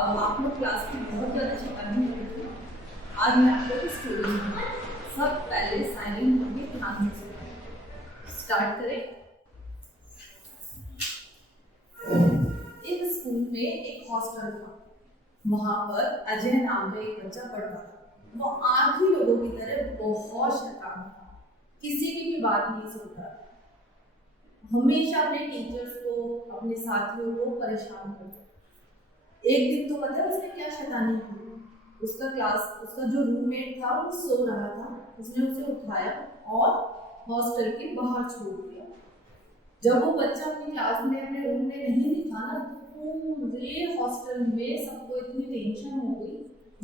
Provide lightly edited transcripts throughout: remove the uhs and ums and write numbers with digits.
आप लोग क्लास में बहुत ज़्यादा शैतानी कर रही थी। आज मैं आपको एक स्टोरी दूँगी। सब पहले साइलेंट होके ध्यान से सुनिए। स्टार्ट करें। एक स्कूल में एक हॉस्टल था। वहाँ पर अजय नाम का एक बच्चा पढ़ता था। वो आम ही लोगों की तरह बहुत शैतान था। किसी की भी बात नहीं सुनता था। हमेशा अपने टीचर्स को, अपने साथियों को परेशान करता था। एक दिन तो पता है उसने क्या शैतानी की। उसका जो रूममेट था वो सो रहा था। उसने उसे उठाया और हॉस्टल के बाहर छोड़ दिया। जब वो बच्चा अपनी क्लास में अपने रूम में नहीं दिखा ना, तो पूरे हॉस्टल में सबको इतनी टेंशन हो गई।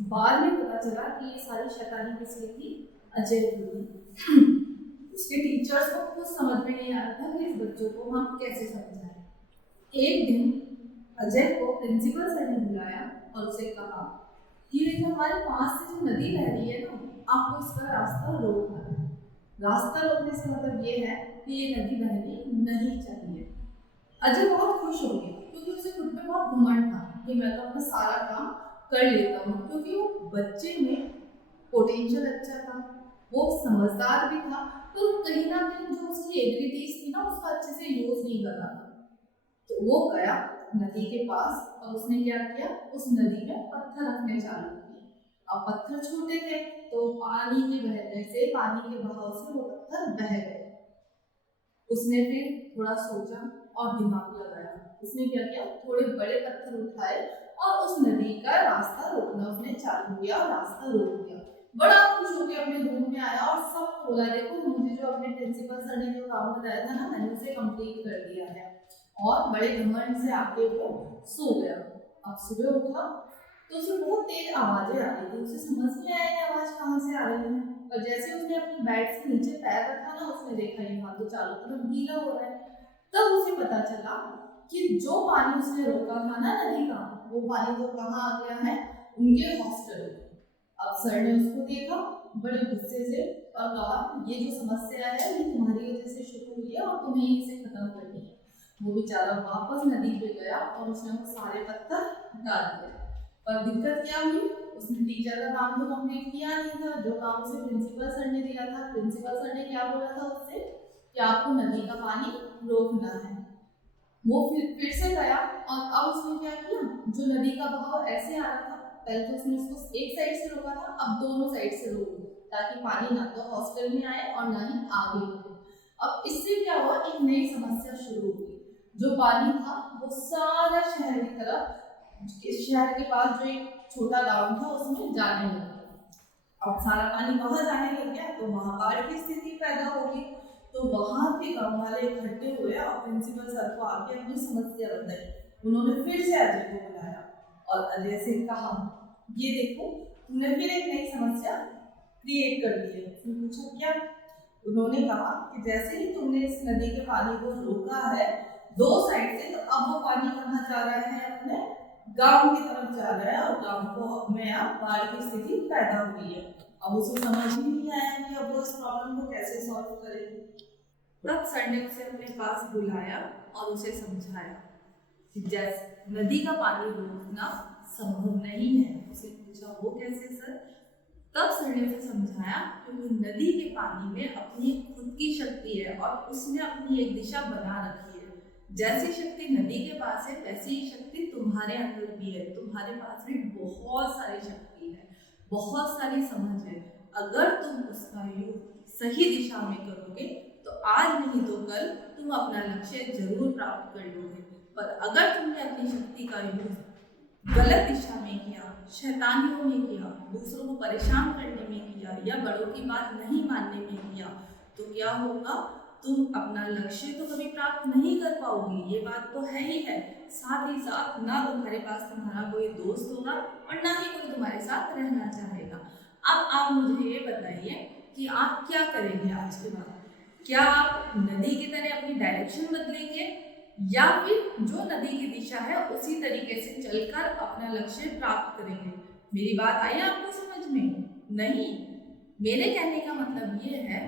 बाद में पता चला कि ये सारी शैतानी किसकी थी, अजय की थी। उसके टीचर्स को कुछ समझ में नहीं आ रहा था कि इस बच्चों को हम कैसे समझाएं। एक दिन अजय को प्रिंसिपल सर ने बुलाया और उसे कहा कि हमारे पास से जो नदी बह रही है ना, आपको इसका रास्ता रोकना है। रास्ता रोकने से मतलब ये है कि ये नदी बहनी नहीं चाहिए। अजय बहुत खुश हो गया क्योंकि उसे खुद पे बहुत घमंड था कि मैं तो अपना सारा काम कर लेता हूँ, क्योंकि वो बच्चे में पोटेंशियल अच्छा था, वो समझदार भी था, तो कहीं ना कहीं जो उसकी एबिलिटीज थी ना उसका अच्छे से यूज नहीं कर रहा था। तो वो गया नदी के पास और उसने क्या किया, उस नदी में पत्थर रखने चालू किए। अब पत्थर छोटे थे तो पानी के बहने से, पानी के बहाव से वो पत्थर बह गए। उसने फिर थोड़ा सोचा और दिमाग लगाया। उसने क्या किया, थोड़े बड़े पत्थर उठाए और उस नदी का रास्ता रोकना उसने चालू किया और रास्ता रोक दिया। बड़ा खुश होकर अपने रूम में आया और सब बोला, देखो मुझे जो अपने प्रिंसिपल सर ने जो काम बताया था ना, मैंने उसे कंप्लीट कर दिया है। और बड़े घमंड से आके वो सो गया। अब सुबह उठा तो उसे बहुत तेज आवाजें आ रही थी। उसे समझ नहीं आया ये आवाज कहाँ से आ रही है। और जैसे उसने अपनी बेड से नीचे पैर रखा ना, उसने देखा यहाँ तो चारों तरफ गीला हो रहा है। तब उसे पता चला कि जो पानी उसने रोका था ना नदी का, वो पानी तो कहाँ आ गया है, उनके हॉस्टल। अब सर ने उसको देखा बड़े गुस्से से और कहा, ये जो समस्या है ये तुम्हारी वजह से शुरू हुई है और तुम्हें इसे खत्म करनी है। वो बेचारा वापस नदी पे गया और उसने वो सारे पत्थर डाल दिए। पर दिक्कत क्या हुई, उसने टीचर का काम तो कंप्लीट किया नहीं था, जो काम उसे प्रिंसिपल सर ने दिया था। प्रिंसिपल सर ने क्या बोला था उससे कि आपको नदी का पानी रोकना है। वो फिर से गया और अब उसने क्या किया, जो नदी का बहाव ऐसे आ रहा था, पहले तो उसने उसको एक साइड से रोका था, अब दोनों साइड से रोक दिया ताकि पानी ना तो हॉस्टल में आए और ना ही आगे बढ़े। अब इससे क्या हुआ, एक नई समस्या शुरू हुई। जो पानी था वो सारा शहर की तरफ, शहर के पास जो एक छोटा गांव था उसमें जाने लगा। अब सारा पानी वहां जाने लग गया तो वहां बाढ़ की स्थिति पैदा होगी। तो वहां के गांव वाले इकट्ठे हुए और प्रिंसिपल सर को आके अपनी समस्या बताई। उन्होंने फिर से अजय को बुलाया और अजय से कहा, ये देखो तुमने फिर एक नई समस्या क्रिएट कर दी है। उसने पूछा क्या? उन्होंने कहा कि जैसे ही तुमने इस नदी के पानी को रोका है दो साइड से, तो अब वो पानी कहाँ जा रहा है, अपने गांव की तरफ जा रहा है और गांव को में अब बाढ़ की स्थिति पैदा हुई है। अब उसे समझ ही नहीं आया कि अब वो इस प्रॉब्लम को कैसे सॉल्व करेगी। तब सर ने उसे अपने पास बुलाया और उसे समझाया कि जैसे नदी का पानी रोकना संभव नहीं है। उसे पूछा वो कैसे सर? तब सर ने उसे समझाया क्योंकि नदी के पानी में अपनी खुद की शक्ति है और उसने अपनी एक दिशा बना रखी है। जैसी शक्ति नदी के पास है वैसी ही शक्ति तुम्हारे अंदर भी है। तुम्हारे पास भी बहुत सारी शक्ति है, बहुत सारी समझ है। अगर तुम उसका यूज सही दिशा में करोगे तो आज नहीं तो कल तुम अपना लक्ष्य जरूर प्राप्त कर लोगे। पर अगर तुमने अपनी शक्ति का यूज गलत दिशा में किया, शैतानियों में किया, दूसरों को परेशान करने में किया या बड़ों की बात नहीं मानने में किया, तो क्या होगा, तुम अपना लक्ष्य तो कभी प्राप्त नहीं कर पाओगी। ये बात तो है ही है। साथ ही साथ ना तुम्हारे पास तुम्हारा कोई दोस्त होगा और ना ही कोई तुम्हारे साथ रहना चाहेगा। अब आप मुझे ये बताइए कि आप क्या करेंगे आज के बाद? क्या आप नदी की तरह अपनी डायरेक्शन बदलेंगे या फिर जो नदी की दिशा है उसी तरीके से चलकर अपना लक्ष्य प्राप्त करेंगे? मेरी बात आई आपको समझ में? नहीं, मेरे कहने का मतलब ये है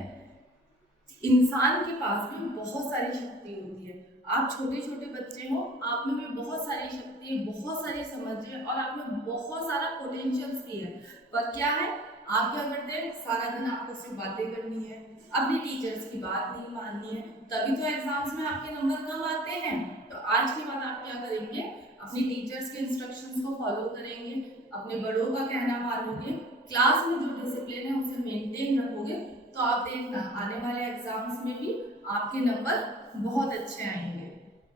इंसान के पास भी बहुत सारी शक्ति होती है। आप छोटे छोटे बच्चे हो, आप में भी बहुत सारी शक्ति है, बहुत सारी समझ है और आप में बहुत सारा पोटेंशियल्स भी है। पर क्या है, आप क्या करते हैं, सारा दिन आपको सिर्फ बातें करनी है, अपनी टीचर्स की बात नहीं माननी है, तभी तो एग्जाम्स में आपके नंबर कम आते हैं। तो आज के बाद आप क्या करेंगे, अपनी टीचर्स के इंस्ट्रक्शंस को फॉलो करेंगे, अपने बड़ों का कहना मानोगे, क्लास में जो डिसिप्लिन है उसे मेंटेन रखोगे, तो आप देखना आने वाले एग्जाम्स में भी आपके नंबर बहुत अच्छे आएंगे।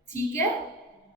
ठीक है।